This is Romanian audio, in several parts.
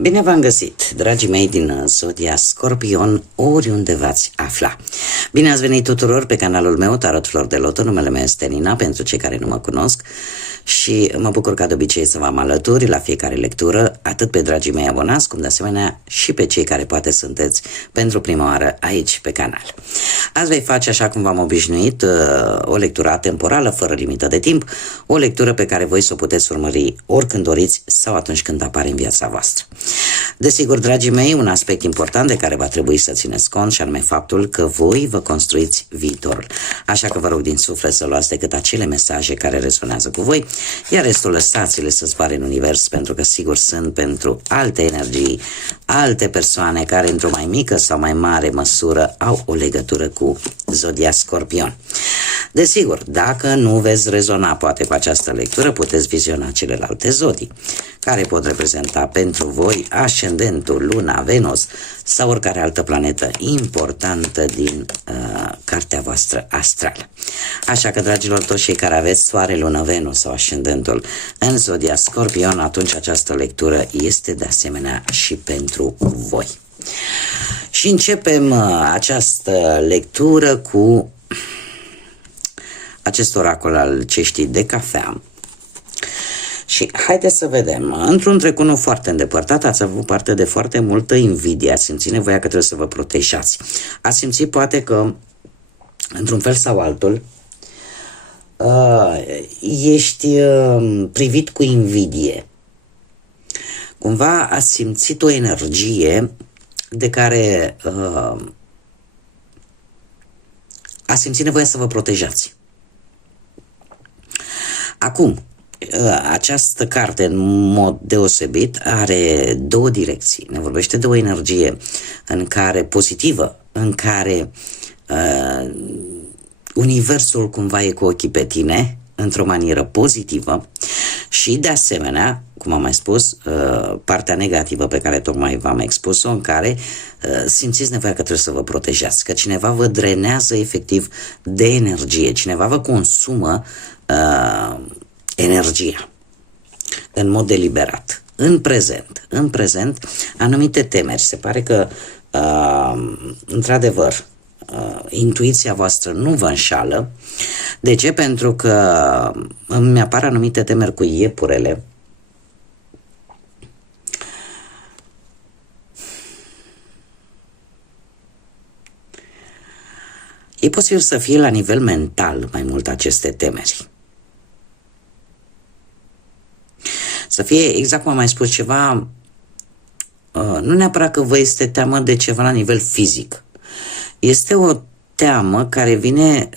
Bine v-am găsit, dragii mei din Zodia Scorpion, oriunde v-ați afla. Bine ați venit tuturor pe canalul meu, Tarot Flor de Loto. Numele meu este Nina, pentru cei care nu mă cunosc, și mă bucur ca de obicei să vă am alături la fiecare lectură, atât pe dragii mei abonați, cum de asemenea și pe cei care poate sunteți pentru prima oară aici pe canal. Azi voi face, așa cum v-am obișnuit, o lectură atemporală, fără limită de timp, o lectură pe care voi să o puteți urmări oricând doriți sau atunci când apare în viața voastră. Desigur, dragii mei, un aspect important de care va trebui să țineți cont, și anume faptul că voi vă construiți viitorul. Așa că vă rog din suflet să luați decât acele mesaje care rezonează cu voi, iar restul lăsați-le să zboare în univers, pentru că sigur sunt pentru alte energii, alte persoane care într-o mai mică sau mai mare măsură au o legătură cu Zodia Scorpion. Desigur, dacă nu veți rezona poate cu această lectură, puteți viziona celelalte zodii, care pot reprezenta pentru voi ascendentul, luna, Venus sau oricare altă planetă importantă din cartea voastră astrală. Așa că, dragilor, toți cei care aveți soare, lună, Venus sau ascendentul în Zodia Scorpion, atunci această lectură este de asemenea și pentru voi. Și începem această lectură cu acest oracol al ceștii de cafea. Și haideți să vedem, într-un trecut nu foarte îndepărtat ați avut parte de foarte multă invidie, ați simțit nevoia că trebuie să vă protejați. Ați simțit poate că, într-un fel sau altul, ești privit cu invidie. Cumva ați simțit o energie de care ați simțit nevoia să vă protejați. Acum, această carte, în mod deosebit, are două direcții. Ne vorbește de o energie în care, pozitivă, în care universul cumva e cu ochii pe tine, într-o manieră pozitivă, și de asemenea, cum am mai spus, partea negativă pe care tocmai v-am expus-o, în care simțiți nevoia că trebuie să vă protejați, că cineva vă drenează efectiv de energie, cineva vă consumă energia în mod deliberat. În prezent, anumite temeri. Se pare că într-adevăr intuiția voastră nu vă înșală. De ce? Pentru că îmi apar anumite temeri cu iepurele. E posibil să fie la nivel mental mai mult aceste temeri. Să fie, exact cum am mai spus, ceva, nu neapărat că vă este teamă de ceva la nivel fizic. Este o teamă care vine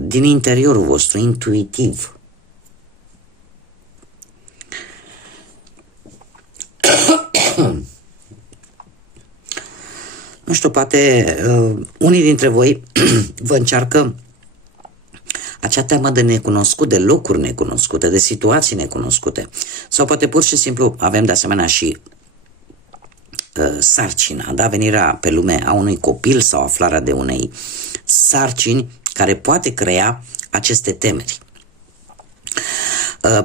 din interiorul vostru, intuitiv. Nu știu, poate unii dintre voi vă încearcă acea teamă de necunoscut, de locuri necunoscute, de situații necunoscute. Sau poate pur și simplu avem de asemenea și sarcina, da? Venirea pe lume a unui copil sau aflarea de unei sarcini care poate crea aceste temeri.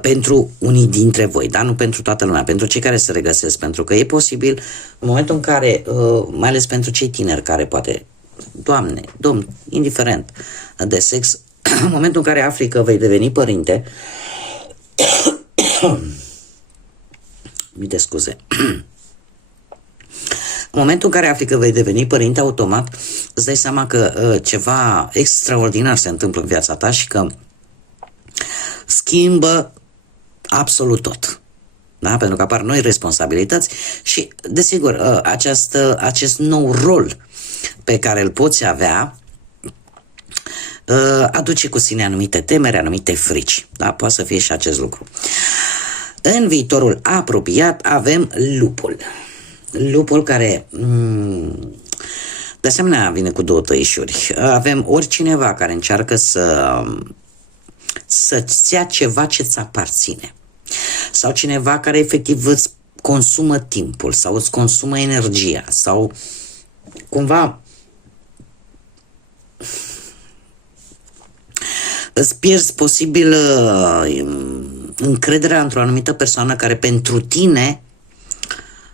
Pentru unii dintre voi, da? Nu pentru toată lumea, pentru cei care se regăsesc, pentru că e posibil în momentul în care, mai ales pentru cei tineri care poate, doamne, domn, indiferent de sex, în momentul în care afli că vei deveni părinte, mii de scuze, în momentul în care afli că vei deveni părinte, automat îți dai seama că ceva extraordinar se întâmplă în viața ta și că schimbă absolut tot. Da? Pentru că apar noi responsabilități și, desigur, acest nou rol pe care îl poți avea aduce cu sine anumite temeri, anumite frici. Da? Poate să fie și acest lucru. În viitorul apropiat avem lupul. Lupul care de asemenea vine cu două tăișuri. Avem oricineva care încearcă să-ți ia ceva ce-ți aparține. Sau cineva care efectiv îți consumă timpul sau îți consumă energia sau cumva îți pierzi posibil încrederea într-o anumită persoană care pentru tine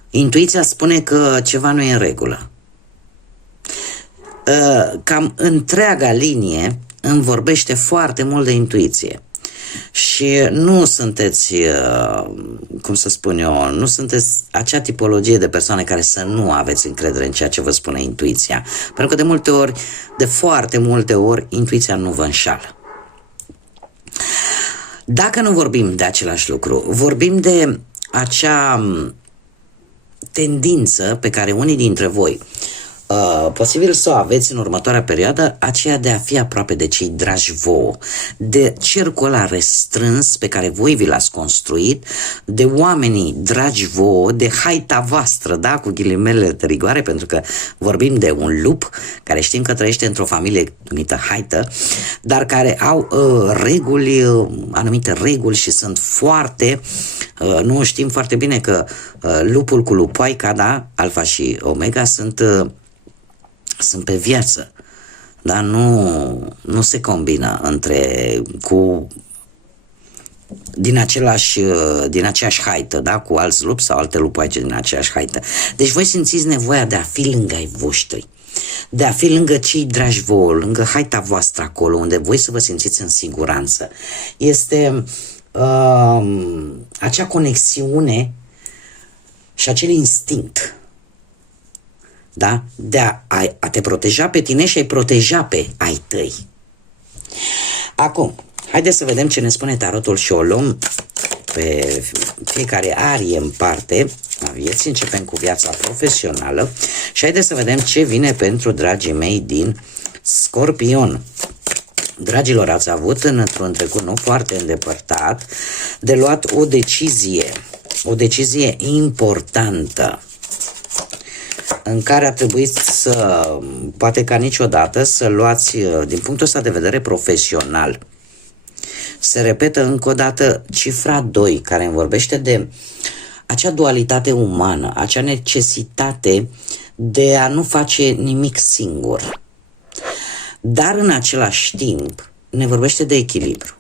Intuiția spune că ceva nu e în regulă. Cam întreaga linie îmi vorbește foarte mult de intuiție. Și nu sunteți, cum să spun eu, nu sunteți acea tipologie de persoane care să nu aveți încredere în ceea ce vă spune intuiția. Pentru că de multe ori, de foarte multe ori, intuiția nu vă înșală. Dacă nu vorbim de același lucru, vorbim de acea tendință pe care unii dintre voi posibil să o aveți în următoarea perioadă, aceea de a fi aproape de cei dragi vouă, de cercul ăla restrâns pe care voi vi l-ați construit, de oamenii dragi vouă, de haita voastră, da, cu ghilimele de rigoare, pentru că vorbim de un lup care știm că trăiește într-o familie numită haită, dar care au reguli, anumite reguli și sunt foarte, nu știm foarte bine că lupul cu lupoaica, da, alfa și omega sunt pe viață, dar nu se combină din aceeași haită, da, cu alți lupi sau alte lupoaice din aceeași haită. Deci voi simțiți nevoia de a fi lângă ai voștri, de a fi lângă cei dragi vouă, lângă haita voastră acolo, unde voi să vă simțiți în siguranță. Este acea conexiune și acel instinct, da? De a te proteja pe tine și a-i proteja pe ai tăi. Acum, haideți să vedem ce ne spune tarotul și o luăm pe fiecare arie în parte a vieții. Începem cu viața profesională și haideți să vedem ce vine pentru dragii mei din Scorpion. Dragilor, ați avut într-un trecut nu foarte îndepărtat de luat o decizie importantă, în care a trebuit să, poate ca niciodată, să luați, din punctul ăsta de vedere profesional. Se repetă încă o dată cifra 2, care îmi vorbește de acea dualitate umană, acea necesitate de a nu face nimic singur. Dar în același timp ne vorbește de echilibru.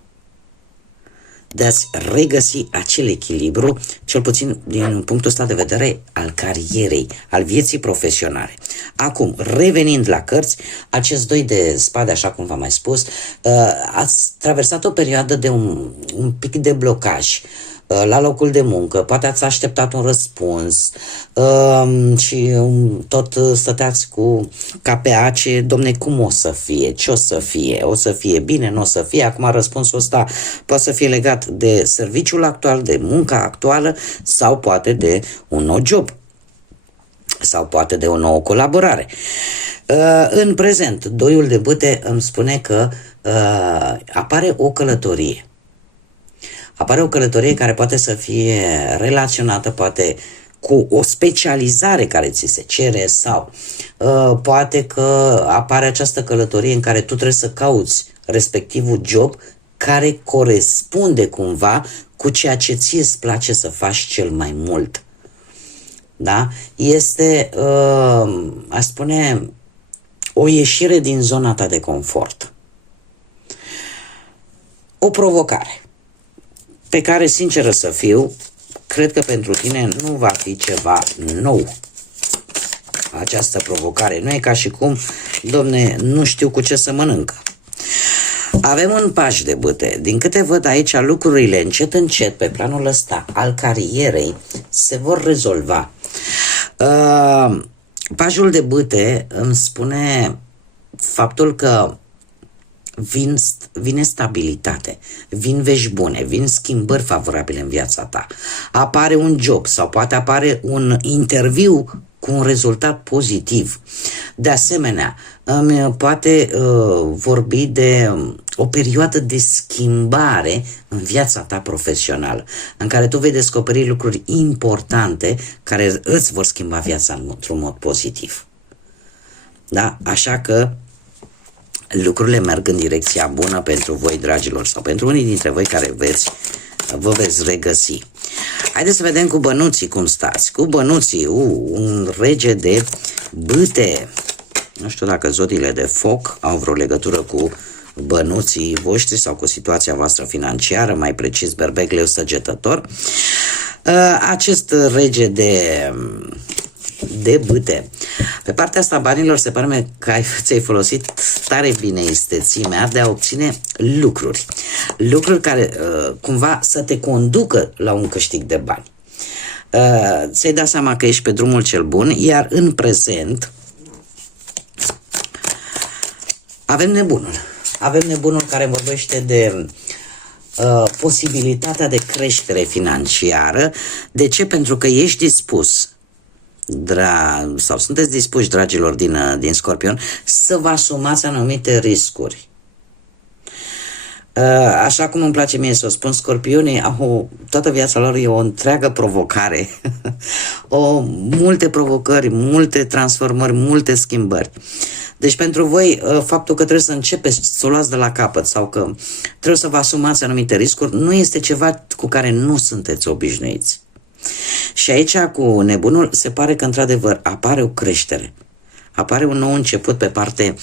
De a-ți regăsi acel echilibru, cel puțin din punctul ăsta de vedere al carierei, al vieții profesionale. Acum, revenind la cărți, acest 2 de spade, așa cum v-am mai spus, ați traversat o perioadă de un pic de blocaj la locul de muncă, poate ați așteptat un răspuns și tot stăteați cu ca pe ace, domne, cum o să fie, ce o să fie, o să fie bine, nu o să fie. Acum răspunsul ăsta poate să fie legat de serviciul actual, de munca actuală sau poate de un nou job sau poate de o nouă colaborare. În prezent, doiul de bâte îmi spune că apare o călătorie. Apare o călătorie care poate să fie relaționată poate cu o specializare care ți se cere sau poate că apare această călătorie în care tu trebuie să cauți respectivul job care corespunde cumva cu ceea ce ție îți place să faci cel mai mult. Da? Este, aș spune, o ieșire din zona ta de confort. O provocare pe care, sinceră să fiu, cred că pentru tine nu va fi ceva nou. Această provocare nu e ca și cum, domne, nu știu cu ce să mănâncă. Avem un paș de bâte. Din câte văd aici, lucrurile încet, încet, pe planul ăsta al carierei, se vor rezolva. Pașul de bâte îmi spune faptul că vine stabilitate, vin vești bune, vin schimbări favorabile în viața ta. Apare un job sau poate apare un interviu cu un rezultat pozitiv. De asemenea, îmi poate vorbi de o perioadă de schimbare în viața ta profesională, în care tu vei descoperi lucruri importante care îți vor schimba viața într-un mod pozitiv. Da? Așa că lucrurile merg în direcția bună pentru voi, dragilor, sau pentru unii dintre voi care vă veți regăsi. Haideți să vedem cu bănuții cum stați. Cu bănuții, un rege de bâte. Nu știu dacă zodiile de foc au vreo legătură cu bănuții voștri sau cu situația voastră financiară, mai precis berbec, leu, săgetător. Acest rege de bâte. Pe partea asta banilor se pare că ți-ai folosit tare bine istețimea de a obține lucruri. Lucruri care cumva să te conducă la un câștig de bani. Ți-ai dat seama că ești pe drumul cel bun, iar în prezent avem nebunul. Avem nebunul care vorbește de posibilitatea de creștere financiară. De ce? Pentru că ești dispus, sau sunteți dispuși, dragilor din Scorpion, să vă asumați anumite riscuri. Așa cum îmi place mie să o spun, scorpionii au, toată viața lor e o întreagă provocare. Multe provocări, multe transformări, multe schimbări. Deci pentru voi, faptul că trebuie să începeți să o luați de la capăt sau că trebuie să vă asumați anumite riscuri, nu este ceva cu care nu sunteți obișnuiți. Și aici, cu nebunul, se pare că într-adevăr apare o creștere. Apare un nou început pe parte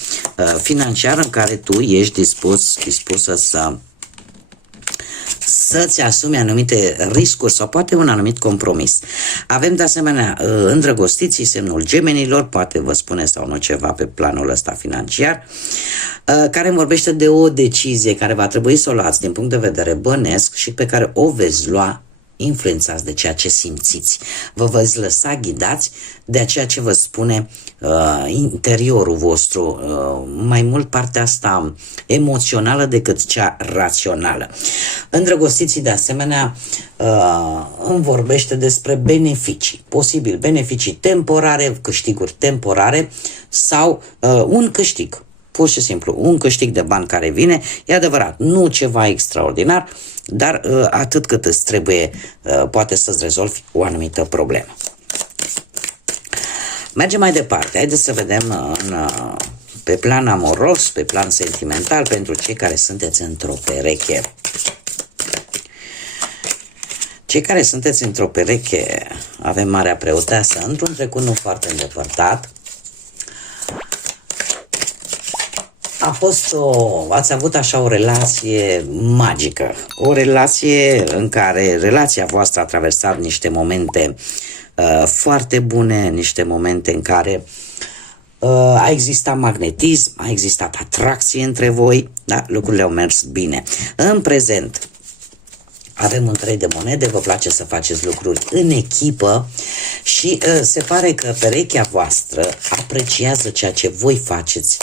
financiară în care tu ești dispusă să-ți asumi anumite riscuri sau poate un anumit compromis. Avem de asemenea îndrăgostiții, semnul gemenilor, poate vă spune sau nu ceva pe planul ăsta financiar, care vorbește de o decizie care va trebui să o luați din punct de vedere bănesc și pe care o veți lua influențați de ceea ce simțiți. Vă veți lăsa ghidați de ceea ce vă spune interiorul vostru, mai mult partea asta emoțională decât cea rațională. Îndrăgostiții, de asemenea, îmi vorbește despre beneficii, posibil beneficii temporare, câștiguri temporare sau un câștig. Pur și simplu, un câștig de bani care vine, e adevărat, nu ceva extraordinar, dar atât cât îți trebuie, poate să-ți rezolvi o anumită problemă. Mergem mai departe, haideți să vedem pe plan amoros, pe plan sentimental, pentru cei care sunteți într-o pereche. Cei care sunteți într-o pereche, avem Marea Preoteasă, într-un trecut nu foarte îndepărtat, ați avut așa o relație magică, o relație în care relația voastră a traversat niște momente foarte bune, niște momente în care a existat magnetism, a existat atracție între voi, da? Lucrurile au mers bine. În prezent avem un 3 de monede, vă place să faceți lucruri în echipă și se pare că perechea voastră apreciază ceea ce voi faceți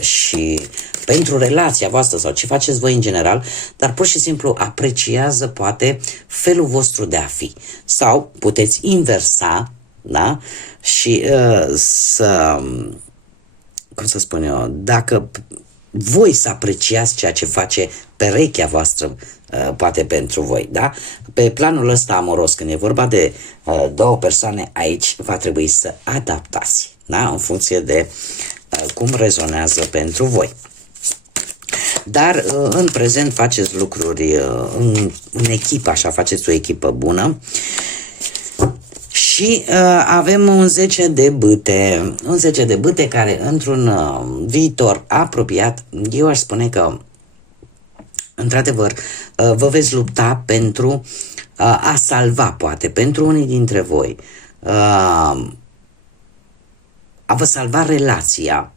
și pentru relația voastră sau ce faceți voi în general, dar pur și simplu apreciază poate felul vostru de a fi. Sau puteți inversa, da? Și cum să spun eu, dacă voi să apreciați ceea ce face perechea voastră, poate pentru voi, da? Pe planul ăsta amoros, când e vorba de două persoane, aici va trebui să adaptați, da? În funcție de cum rezonează pentru voi. Dar în prezent faceți lucruri în echipă, așa, faceți o echipă bună. Și avem un 10 de bâte, un 10 de bâte care într-un viitor apropiat, eu aș spune că într-adevăr vă veți lupta pentru a salva, poate, pentru unii dintre voi, a vă salva relația.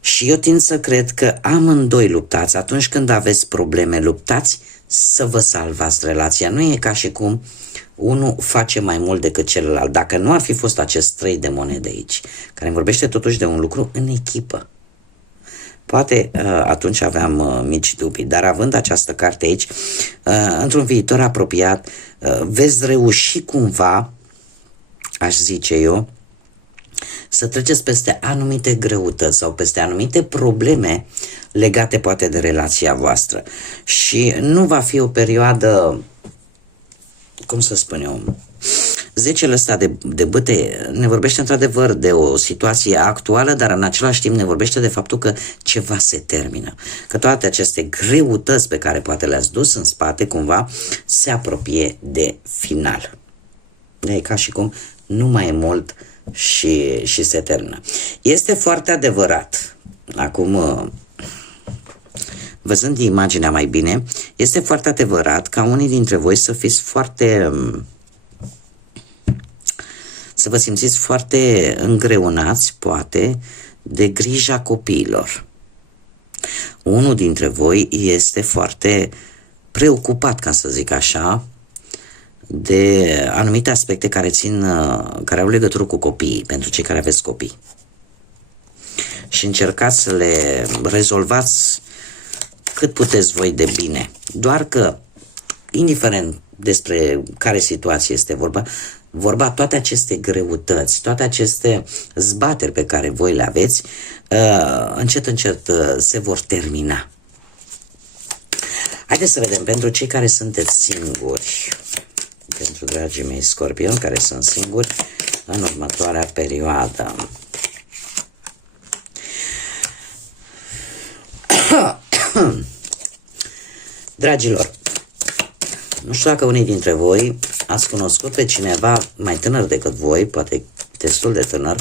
Și eu tind să cred că amândoi luptați. Atunci când aveți probleme, luptați să vă salvați relația. Nu e ca și cum unul face mai mult decât celălalt. Dacă nu ar fi fost acest 3 de monede aici, care îmi vorbește totuși de un lucru în echipă, poate atunci aveam mici dubii, dar având această carte aici, într-un viitor apropiat, veți reuși cumva, aș zice eu, să treceți peste anumite greutăți sau peste anumite probleme legate poate de relația voastră. Și nu va fi o perioadă, cum să spun eu, 10-ul ăsta de bâte ne vorbește într-adevăr de o situație actuală, dar în același timp ne vorbește de faptul că ceva se termină. Că toate aceste greutăți pe care poate le-ați dus în spate, cumva, se apropie de final. E ca și cum nu mai e mult și se termină. Este foarte adevărat. acum, văzând imaginea mai bine, este foarte adevărat ca unii dintre voi să fiți foarte, să vă simțiți foarte îngreunați, poate, de grija copiilor. Unul dintre voi este foarte preocupat, ca să zic așa, de anumite aspecte care au legătură cu copiii, pentru cei care aveți copii. Și încercați să le rezolvați cât puteți voi de bine. Doar că, indiferent despre care situație este vorba, toate aceste greutăți, toate aceste zbateri pe care voi le aveți, încet, încet se vor termina. Haideți să vedem, pentru cei care sunteți singuri, pentru dragii mei scorpioni care sunt singuri în următoarea perioadă. Dragilor, nu știu dacă unii dintre voi ați cunoscut pe cineva mai tânăr decât voi, poate destul de tânăr,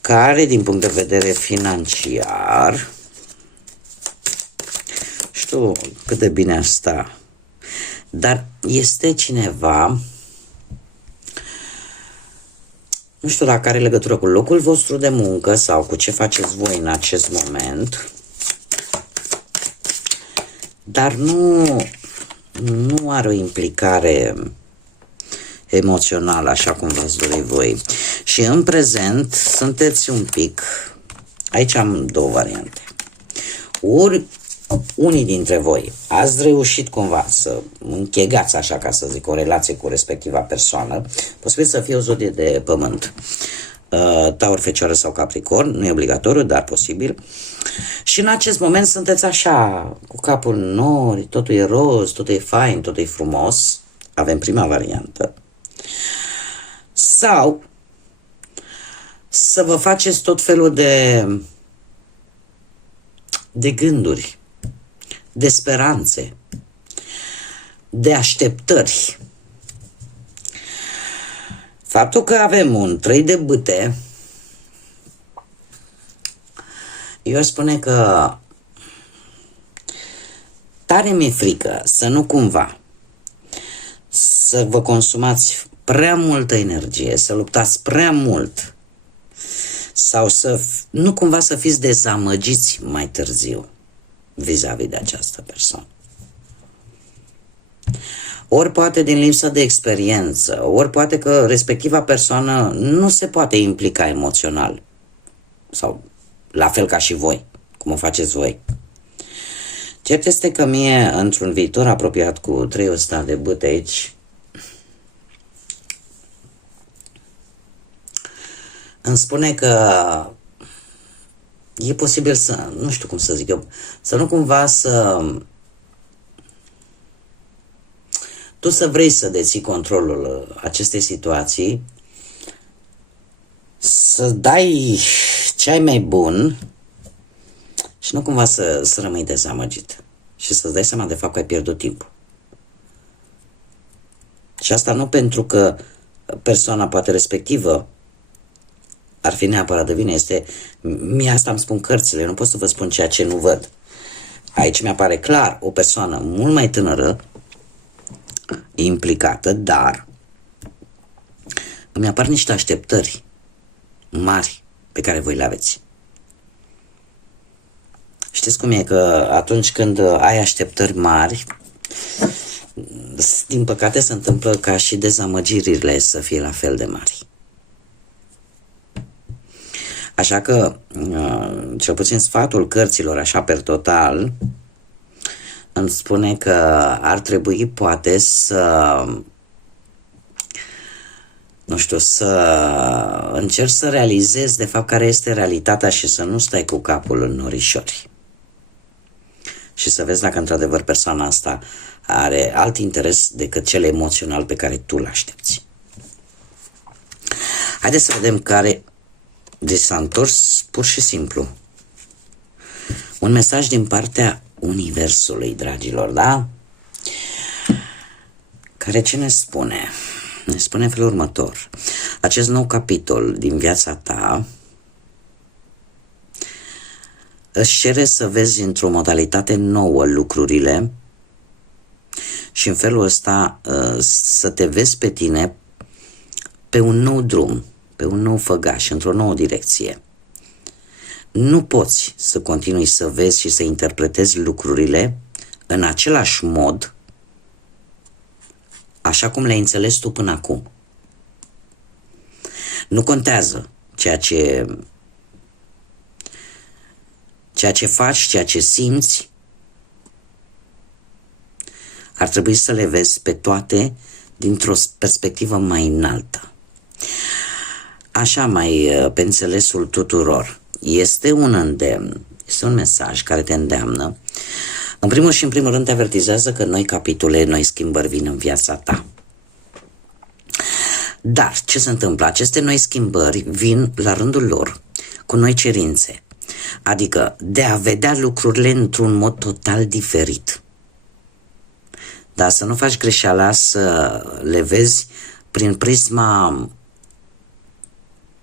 care din punct de vedere financiar, știu cât de bine ar sta, dar este cineva, nu știu dacă are legătură cu locul vostru de muncă sau cu ce faceți voi în acest moment, dar nu are o implicare emoțională așa cum v-ați dori voi. Și în prezent sunteți un pic, aici am două variante. Ori unii dintre voi ați reușit cumva să închegați, așa ca să zic, o relație cu respectiva persoană, posibil să fie o zodie de pământ, Taur, Fecioară sau Capricorn, nu e obligatoriu, dar posibil. Și în acest moment sunteți așa, cu capul în nori, totul e roz, totul e fain, totul e frumos. Avem prima variantă. Sau să vă faceți tot felul de gânduri, de speranțe, de așteptări. Faptul că avem un 3 de bâte, eu aș spune că tare mi-e frică să nu cumva să vă consumați prea multă energie, să luptați prea mult sau nu cumva să fiți dezamăgiți mai târziu vis-a-vis de această persoană. Ori poate din lipsă de experiență, ori poate că respectiva persoană nu se poate implica emoțional sau la fel ca și voi, cum o faceți voi. Cert este că mie, într-un viitor apropiat cu 300 de bâte aici, îmi spune că e posibil să, nu știu cum să zic eu, să nu cumva tu să vrei să deții controlul acestei situații, să dai ce ai mai bun și nu cumva să rămâi dezamăgit și să-ți dai seama de fapt că ai pierdut timp. Și asta nu pentru că persoana poate respectivă ar fi neapărat de vină, mie asta îmi spun cărțile, nu pot să vă spun ceea ce nu văd. Aici mi-apare clar o persoană mult mai tânără implicată, dar îmi apar niște așteptări mari pe care voi le aveți. Știți cum e că atunci când ai așteptări mari, din păcate se întâmplă ca și dezamăgirile să fie la fel de mari. Așa că, cel puțin sfatul cărților, așa per total, îmi spune că ar trebui poate să încerci să realizezi de fapt care este realitatea și să nu stai cu capul în norișori. Și să vezi dacă într-adevăr persoana asta are alt interes decât cel emoțional pe care tu îl aștepți. Haideți să vedem care s-a întors pur și simplu. Un mesaj din partea Universului, dragilor, da? Care ce ne spune? Ne spune în felul următor. Acest nou capitol din viața ta îți cere să vezi într-o modalitate nouă lucrurile și în felul ăsta să te vezi pe tine pe un nou drum, pe un nou făgaș, într-o nouă direcție. Nu poți să continui să vezi și să interpretezi lucrurile în același mod, așa cum le-ai înțeles tu până acum. Nu contează ceea ce faci, ceea ce simți. Ar trebui să le vezi pe toate dintr-o perspectivă mai înaltă. Așa, mai pe înțelesul tuturor, este un îndemn, este un mesaj care te îndeamnă. În primul și în primul rând te avertizează că noi capitole, noi schimbări vin în viața ta. Dar ce se întâmplă? Aceste noi schimbări vin la rândul lor cu noi cerințe, adică de a vedea lucrurile într-un mod total diferit. Dar să nu faci greșeala să le vezi prin prisma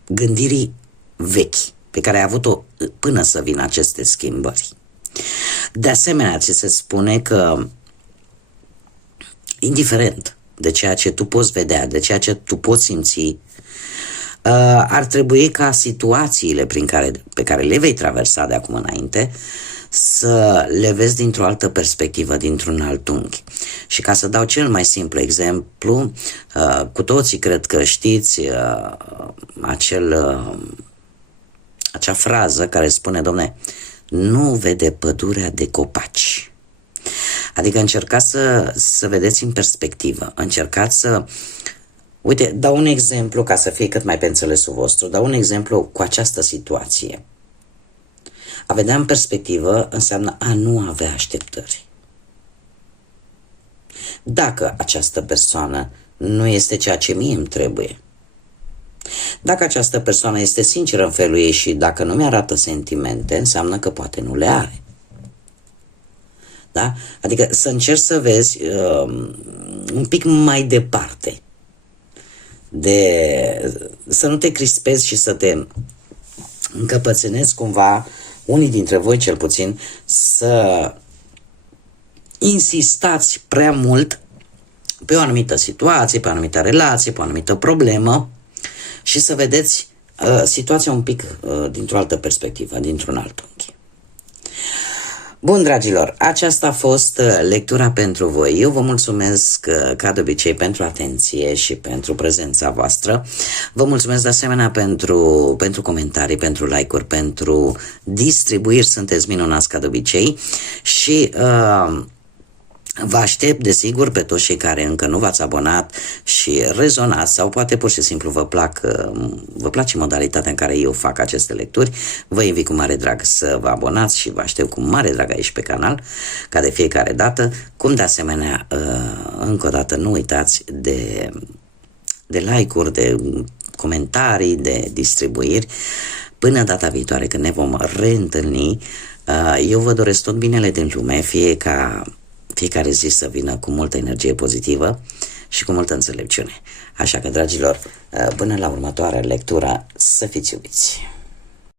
gândirii vechi pe care ai avut-o până să vină aceste schimbări. De asemenea, ți se spune că, indiferent de ceea ce tu poți vedea, de ceea ce tu poți simți, ar trebui ca situațiile pe care le vei traversa de acum înainte să le vezi dintr-o altă perspectivă, dintr-un alt unghi. Și ca să dau cel mai simplu exemplu, cu toții cred că știți acea frază care spune, domne, nu vede pădurea de copaci. Adică încercați să vedeți în perspectivă, încercați să... Uite, dau un exemplu ca să fie cât mai pe înțelesul vostru, dau un exemplu cu această situație. A vedea în perspectivă înseamnă a nu avea așteptări. Dacă această persoană nu este ceea ce mie îmi trebuie, dacă această persoană este sinceră în felul ei și dacă nu mi-arată sentimente, înseamnă că poate nu le are. Da? Adică să încerci să vezi un pic mai departe, să nu te crispezi și să te încăpățânezi cumva, unii dintre voi cel puțin, să insistați prea mult pe o anumită situație, pe o anumită relație, pe o anumită problemă și să vedeți situația un pic dintr-o altă perspectivă, dintr-un alt unghi. Bun, dragilor, aceasta a fost lectura pentru voi. Eu vă mulțumesc ca de obicei pentru atenție și pentru prezența voastră. Vă mulțumesc de asemenea pentru comentarii, pentru like-uri, pentru distribuiri. Sunteți minunați ca de obicei și vă aștept, desigur, pe toți cei care încă nu v-ați abonat și rezonați sau poate pur și simplu vă place modalitatea în care eu fac aceste lecturi. Vă invit cu mare drag să vă abonați și vă aștept cu mare drag aici pe canal, ca de fiecare dată, cum de asemenea, încă o dată, nu uitați de like-uri, de comentarii, de distribuiri. Până data viitoare, când ne vom reîntâlni, eu vă doresc tot binele din lume, fiecare zi să vină cu multă energie pozitivă și cu multă înțelepciune. Așa că, dragilor, până la următoarea lectură, să fiți iubiți!